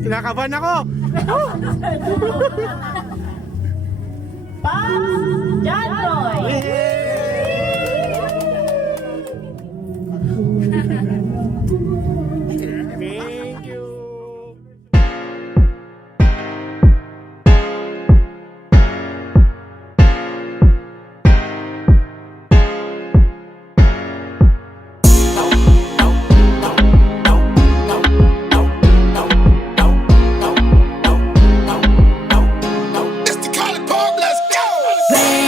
Kinakabahan ako. Pops John Roy. Thank you.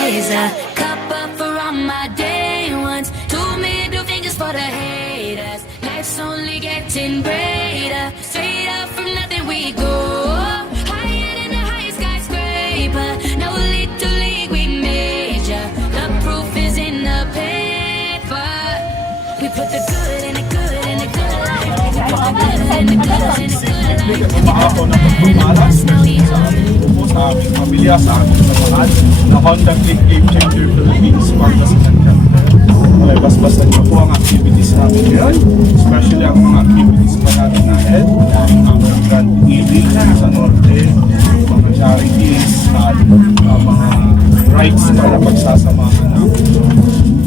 Raise a cup up for all my day ones. 2 middle fingers for the haters. Life's only getting greater. Straight up from nothing we go. Higher than the highest skyscraper. No little league we major. The proof is in the paper. We put the good in the good in the good life. We put the good in the good in the good life. Ako na pagpamalas sa aming grupo, sa aming pamilya, sa aming samahan na Honda Click Game Changer Philippines Pangasinan Chapter. Okay, basbasan niyo po ang activities namin ngayon, especially ang mga activities pa natin ahead, ang grand evening sa norte, mga charities at mga rides para pagsasamahan namin.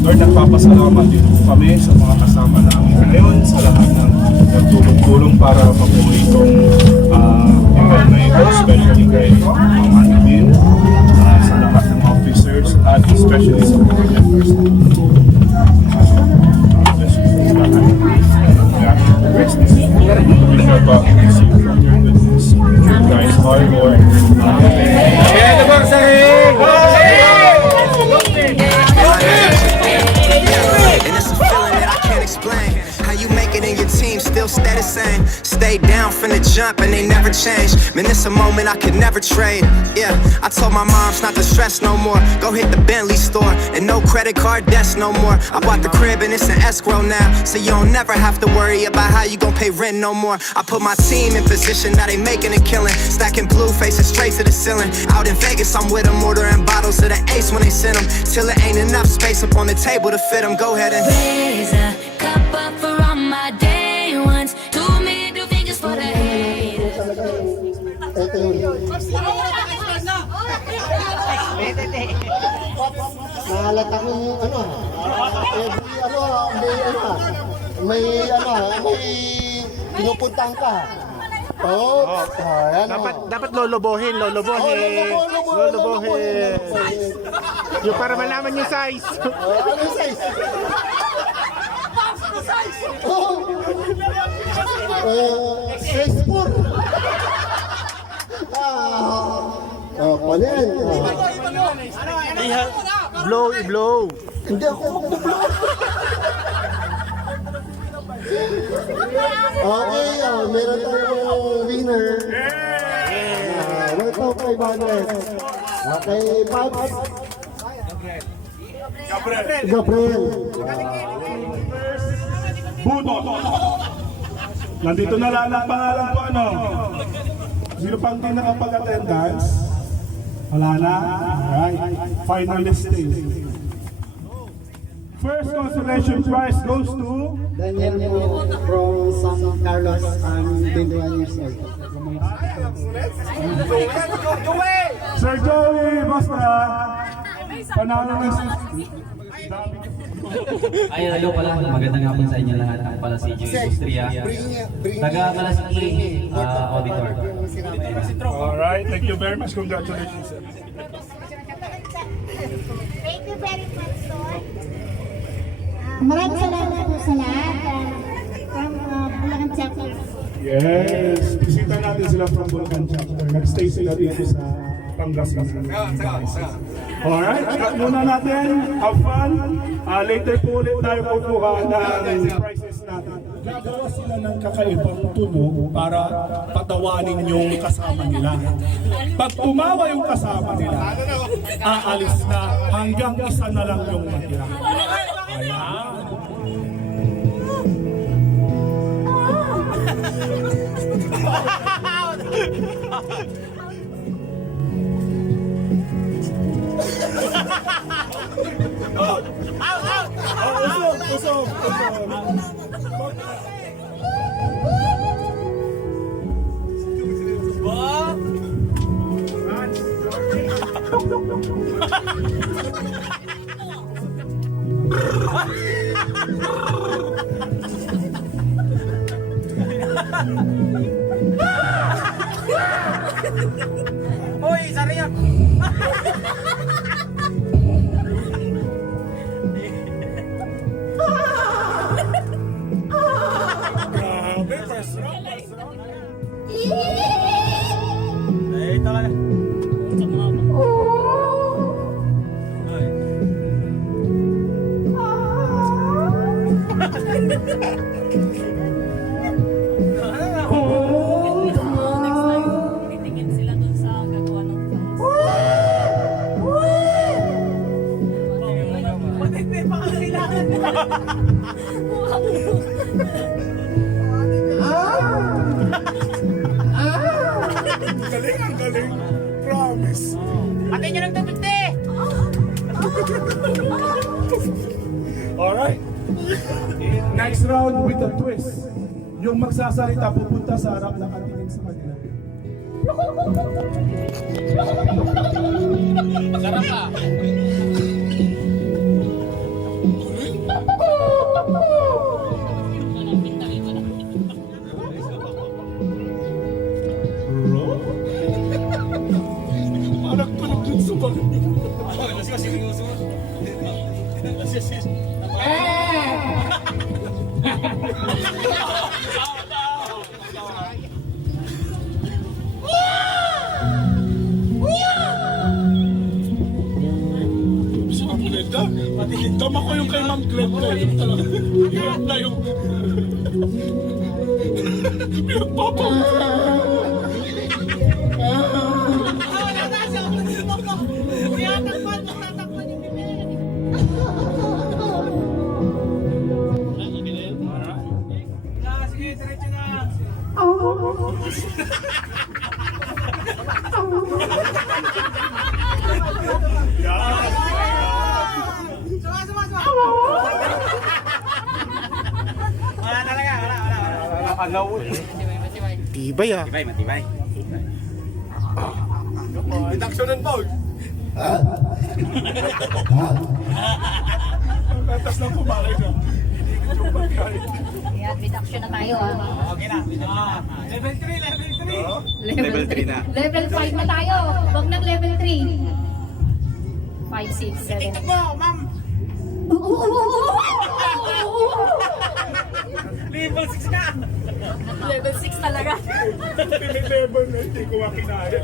Lord, nagpapasalamat din po kami sa mga kasama namin ngayon, sa lahat ng nagtulong-tulong para mabuhay itong event na ito, especially kay Mama Bill, sa lahat ng officers at especially sa mga members namin. Rest in peace. We shall not receive from your goodness. Through Christ our Lord. Amen. And it's a feeling that I can't explain. How you make it in your team still stay the same. Stay down from the jump and they never change. Man, it's a moment I could never trade. Yeah, I told my moms not to stress no more. Go hit the Bentley store and no credit card debts no more. I bought the crib and it's an escrow now, so you don't never have to worry about how you gon' pay rent no more. I put my team in position, now they making a killing. Stacking blue faces straight to the ceiling. Out in Vegas, I'm with them, ordering bottles of the Ace when they send them. Till it ain't enough space up on the table to fit them. Go ahead and Raise a cup up for all my day ones. 2 middle fingers for the haters. Nahalata ko yung may pinupuntahan ka. Ayan. Dapat lolobohin. Lolobohin. Yung para malaman yung size. Ano yung size? Size 4. Pala yan. Blow. Hindi ako mag-blow. Okay, meron tayong winner. Worth of 500. Okay, Pops. Gabriel. Buto. Nandito na lang ang pangalan ko, ano? Sino pang di nakapag-attendance? Wala na? Alright. Finalist din. First consolation prize goes to Daniel mo from San Carlos. I'm 21 years old. Sir Joey, basta. Panalo na si... Ay, hello pala. Magandang hapon sa inyo lahat. Ako pala si Joey Sustria. Taga Malasiki, auditor. Alright, thank you very much. Congratulations, sir. Thank you very much, Lord. Maraming salamat po sa lahat from Bulacan Chapter. Yes, bisita natin sila from Bulacan Chapter. Nag-stay sila dito sa Pangasinan. Alright, muna natin, have fun. Later po ulit tayo kukuha ng prizes natin. Gagawa sila ng kakaibang tunog para patawanin yung kasama nila. Pag tumawa yung kasama nila, aalis na hanggang isa na lang yung matira. Ayan. Usog. Hoy, sariyak! Grabe, first round. Eh, ito lang. Titingin sila dun sa gagawa ng Hindi pa kailangan. Galing, ang galing. Promise. Pati nyo ng 250! Alright. Next round with a twist. Yung magsasalita pupunta sa harap ng katingin sa kanila. Sarap ka! Parang tulog dun sa bakit. Tama ko yung kay Ma'am Glenda. Hirap na yung... Pinagpapa. Sige, diretso na! Wala talaga, wala. Tibay ah. Matibay. Reduction and foul. Katas lang kumain na. Ayan, reduction na tayo ah. Okay na. Level 3, level 3. Level 3 na. Level 5 na tayo. Huwag ng level 3. 5, 6, 7. Tingnan mo, ma'am. Level 6 na. level 6 talaga. Level na hindi ko makinaya.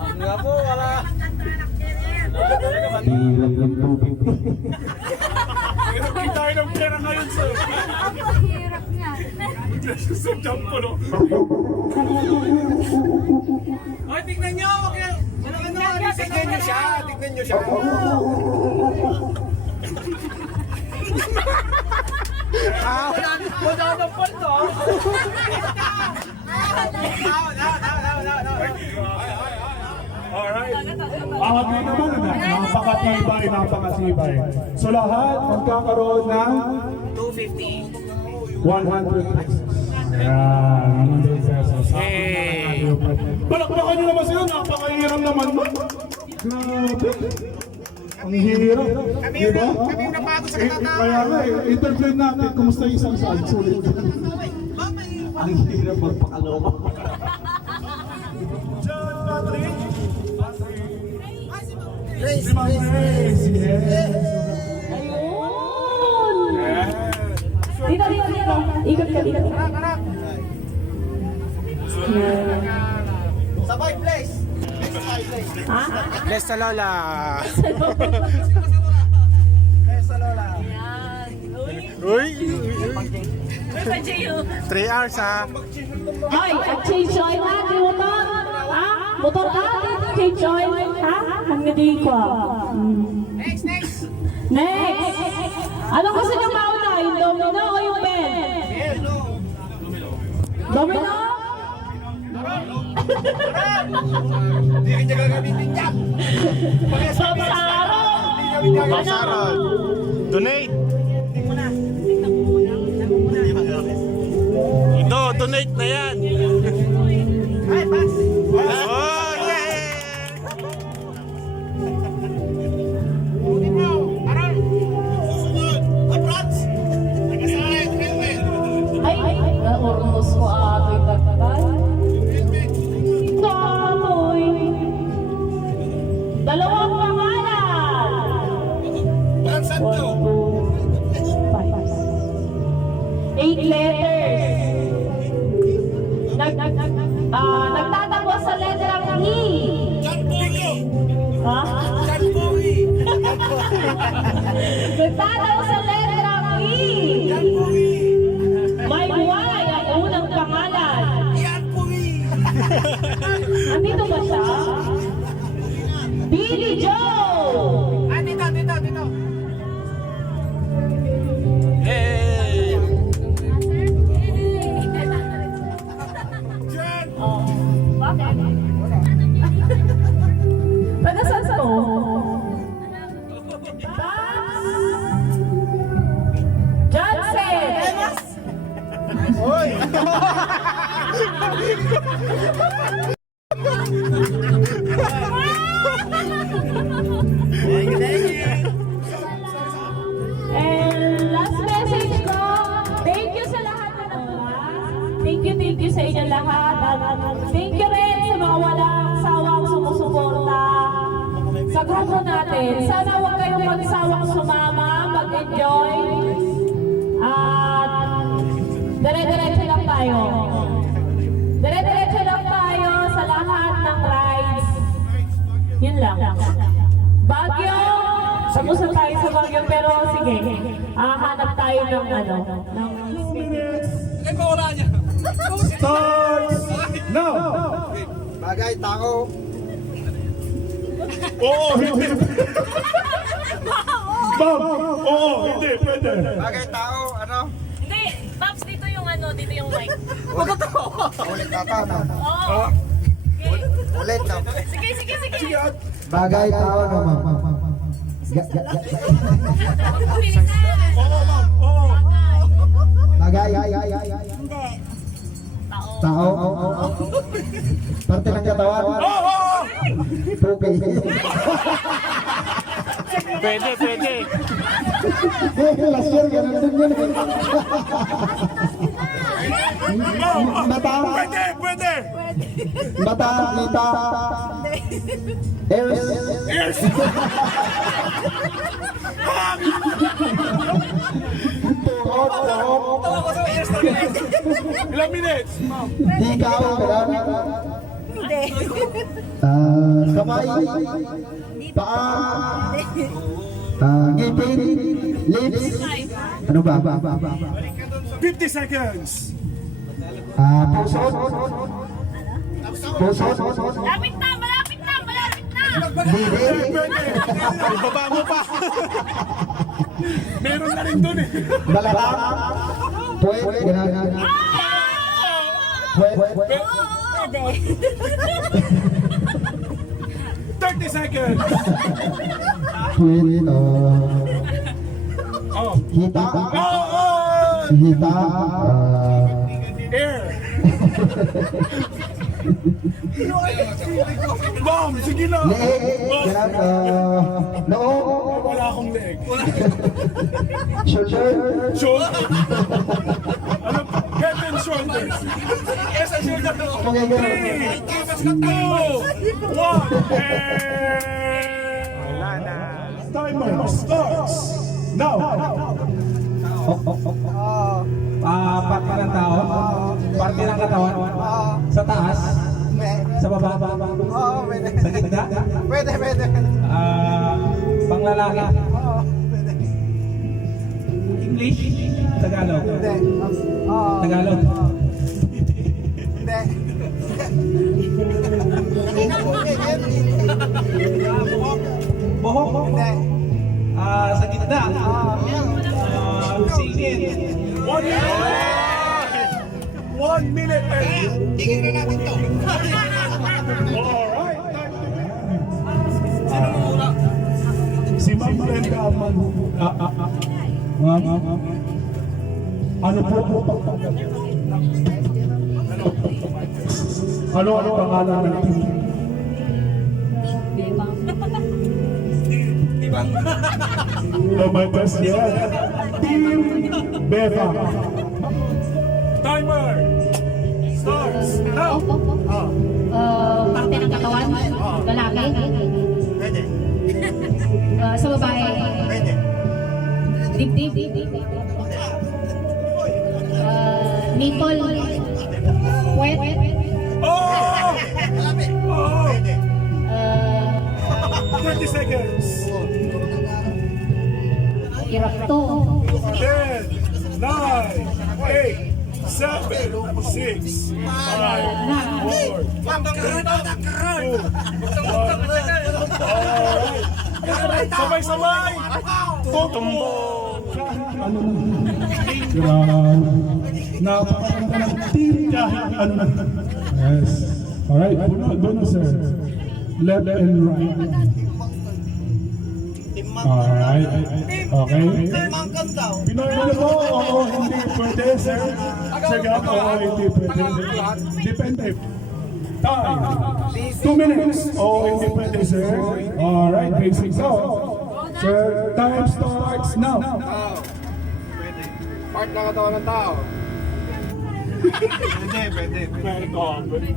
Ang nga po, wala. Kita ng pera ngayon sa... Hirap niya. Sa jump po, no? Hoy, tignan nyo. Tignan nyo siya. Tignan nyo siya. Wala ng palto. Alright. Abi naman na. Napakatibay, napakatibay. So lahat magkakaroon ng 250. 100 pesos. Ayan, 100 pesos. Hey. Balakbakan nyo naman sila, napakahirap naman nun. Grabe. Ang hirap. Diba? Kami yung napato sa katatawa. Kaya nga eh, interview natin, kumusta yung isang saan? Sulit. Ang hirap magpakaloma. John Patrick. Si Ma'am Grace. Yes. Dito. Ikot ka dito. Sa 5 place. Ha? Bless sa Lola. Sa Lola. Uy. Sa Gio. 3 hours ha. Hoy, change oil ha, di motor. Ha? Motor ka, change oil. Ha? Hanggang di ko. Next. Next! Anong gusto niyo mauna? Yung domino o yung pen? Domino? Hindi ka niya gagamitin niya. Samsaro! Pasaron. Donate. Tingnan mo muna. donate na yan. Ay, pass. Oh, yeah! Ay, naurmos ko ato'y tagal. Kamoy. Dalawang pangalan. 1, 2, 5, 8 letters. Nagtatapos sa letrang E. Ha? Nagtatapos sa letrang E. May Y ang unang pangalan. Andito ba siya? Billy Joe! Dito. Hey! Oh, bakit? Taga saan to? Johnson! And last message ko, thank you sa lahat na nabukas. Thank you sa inyo lahat. Thank you rin sa mga walang sawang sumusuporta sa grupo natin. Sana huwag kayong magsawang sumama, mag-enjoy. At dire-diretso lang tayo. Dire-diretso lang tayo sa lahat ng rides. Yun lang. Baguio! Sabusa tayo sa Baguio, pero sige, hanap tayo ng ano. 2 minutes. Ay, wala niya. Starts now. Bagay, tao. Oo, hindi. Bob, oo, hindi, pwede. Bagay, tao, ano? Hindi, Paps, dito yung ano, dito yung mic. Ulit na tao, no? Oo. Ulit, no? Sige. Bagay, tao, no, ma'am? Oo, ma'am, oo. Bagay, tao. Parte ng katawan. Oo! Pugay. Pwede. Last year, ganun din yun. Mata. Pwede. Mata, lita. Ears. Tuhod. Ilang minutes? Ikaw, kamay, paa, ngipin, lips, ano ba? 50 seconds. Puso, Malapit na! bibig, Ibaba mo pa. Meron na rin dun eh. balakang, puwet, ganun. Puwet, 30 seconds. puwet, Oh. hita, Air. Mom, sige na. leeg, ganun, noo, Wala akong leg. shoulder, Shoulder. Ano? Head and shoulders. Yes, and shoulder. okay, ganun. 3, 2, 1. Wala na. Timer starts now. Parte ng tao, parte ng katawan, sa taas, sa baba, Oo, pwede. sa gitna, Pwede. panglalaki, Pwede. English, Tagalog, Hindi. Tagalog, Hindi. buhok, Hindi. sa gitna, singit, 1 minute. 1 minute. Tigil na natin to. Alright. Si Ma'am Brenda man. Ma'am. Ano po? Ano ang pangalan ng team? Oh my gosh, yeah. Team Beba. Timer starts now. Parte ng katawan, lalaki. Pwede. Sa babae, Pwede. dibdib. Nipple, puwet. Oh! Pwede. 30 seconds. Irakto. 10, 9, 8, 7, 6, 5, 4, 3, 2, 1. Sabay-sabay! Tutumbo! Ano na? Napakaganda ng team kahit ano na. Yes. Alright, doon sir. Left and right. Alright. Okay. Pinoy mo na po. Oo, hindi pwede, sir. Sige, oo, hindi pwede. Depende. Time. 2 minutes. Oo, hindi pwede, sir. Alright, basic so. Sir, time starts now. Pwede. Part ng katawan ng tao. Pwede.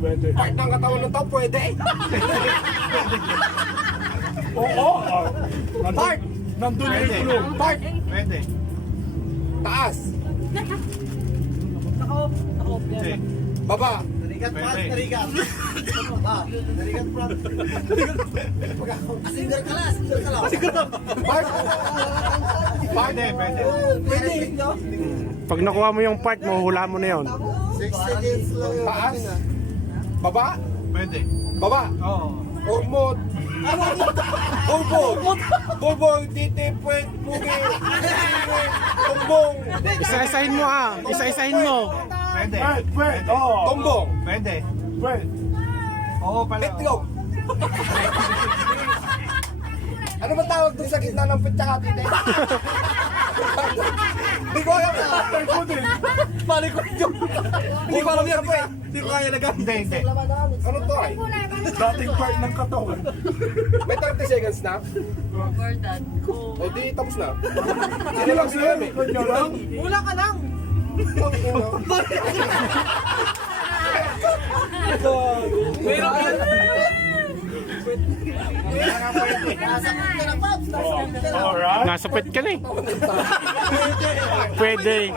Pwede. Part ng katawan ng tao, pwede. Oo. Part. Nandun yung Pwede. kulong. Part. Pwede. Taas. Pwede. Baba. Pwede. Part. Pwede. Pag nakuha mo yung part, mahuhula mo na yun. 6 seconds lang yung Taas. Baba. Pwede. Baba. Oo. Ormod. Bubong. Titipwet. Pugi. Tumbong. Isa-isahin mo ha. Isa-isahin mo. Pwede. Pwede. Oo. Tumbong. Pwede. Pwede. Oo pala. Itlog. Ano ba tawag doon sa gitna ng pitsaka, tite? Hindi ko alam. Balik ko yun. Hindi ko alam yan. Hindi ko kaya nagamit. Hindi. Ano to ay? Dating part ng katawan. May 30 seconds na? O di tapos na. Sige lang sila eh. Kanya lang. Wala ka lang. Meron ka Alright. Nasa pet ka na eh. Pwede.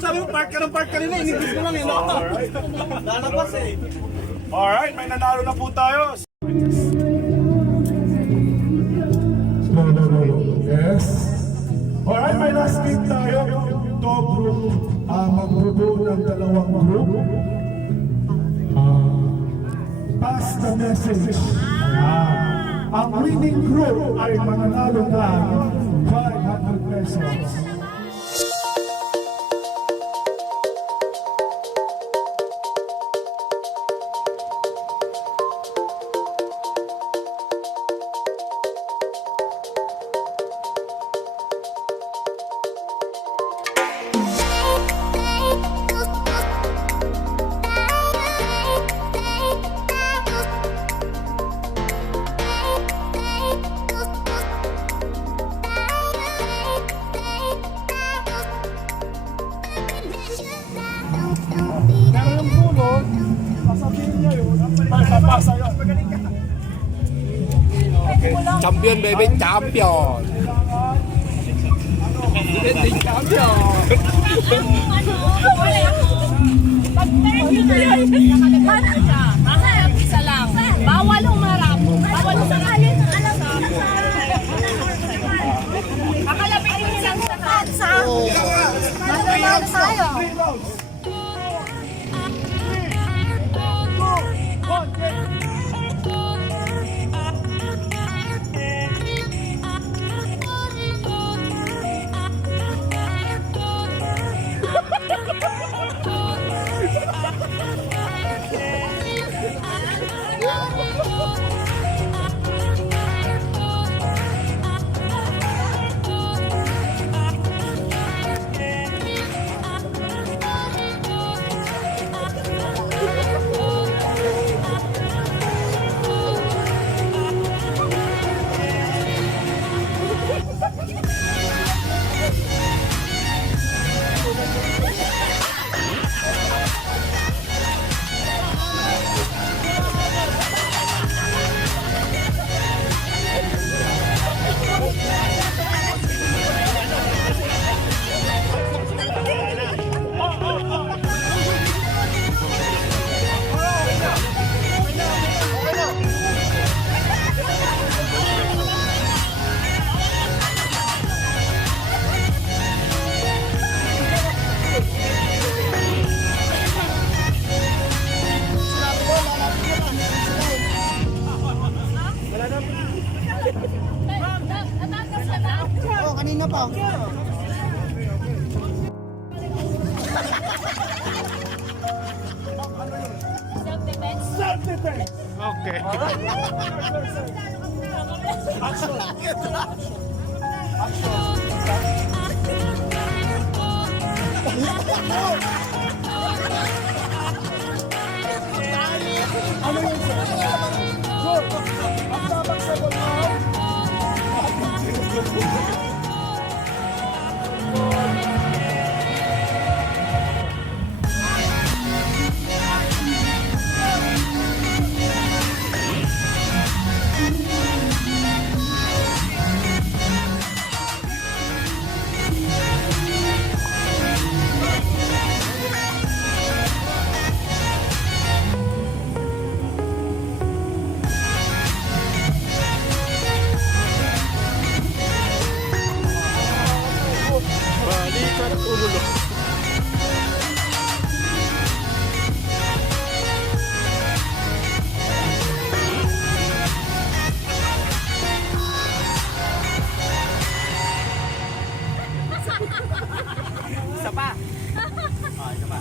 Sabi mo park ka nila. Inibig mo lang eh. Alright. Lalabas eh. Alright, may nanalo na po tayo. Yes. Alright, may last game tayo. Ito group, magbubuo ng dalawang group. Pass the message. Ang winning group ay mananalo ng 500 pesos. Pero yung pulo, sasabihin niya yun, papasa yun. Champion baby, champion. Champion. Isa lang. Bawal humarap. Bawal humarap. Akalapitin lang sa kansa. Nalaman tayo. Self-defense. Okay. Ano yun, sir? Sir, ang tamang sagot mo. Balikan ulo. Isa pa. Oh, isa pa.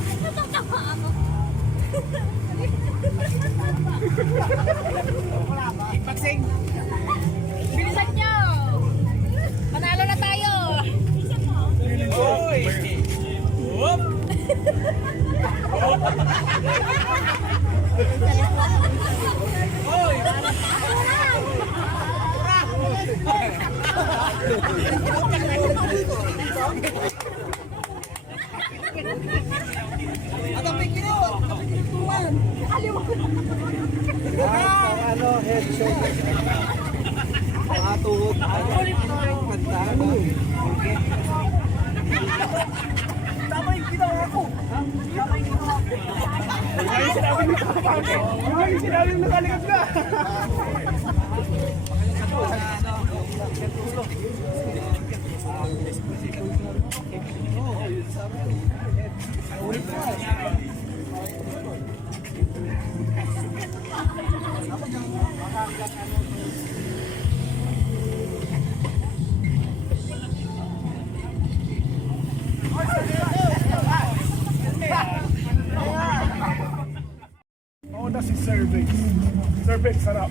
Kickboxing. Bilisan nyo! Manalo na tayo! Oy! Whoop! Oy! Ano, head shoulders. Mga tuhod. Kanta. Tama yung ginawa ko. Tama yung ginawa ko. Ay, sinabi mo nakapake. Ay, sinabi mo nakalikad na. Oo na si Cervix. Cervix, sarap.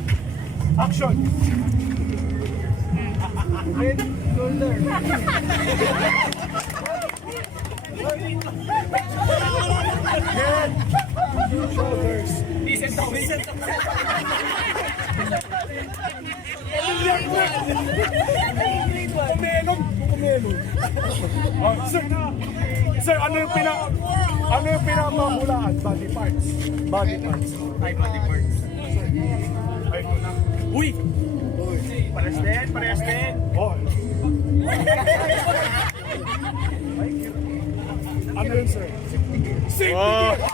Action! Head, shoulder. Head, shoulders. Decent to, decent to. Kumelog. Kumelog. Oh, sir, ano yung pinakahulaan? Body parts. Body parts. Ay, body parts. Ay, ito na. Uy! Parehas din, parehas din. Oh. Ano yun, sir? Safety Oh. gear.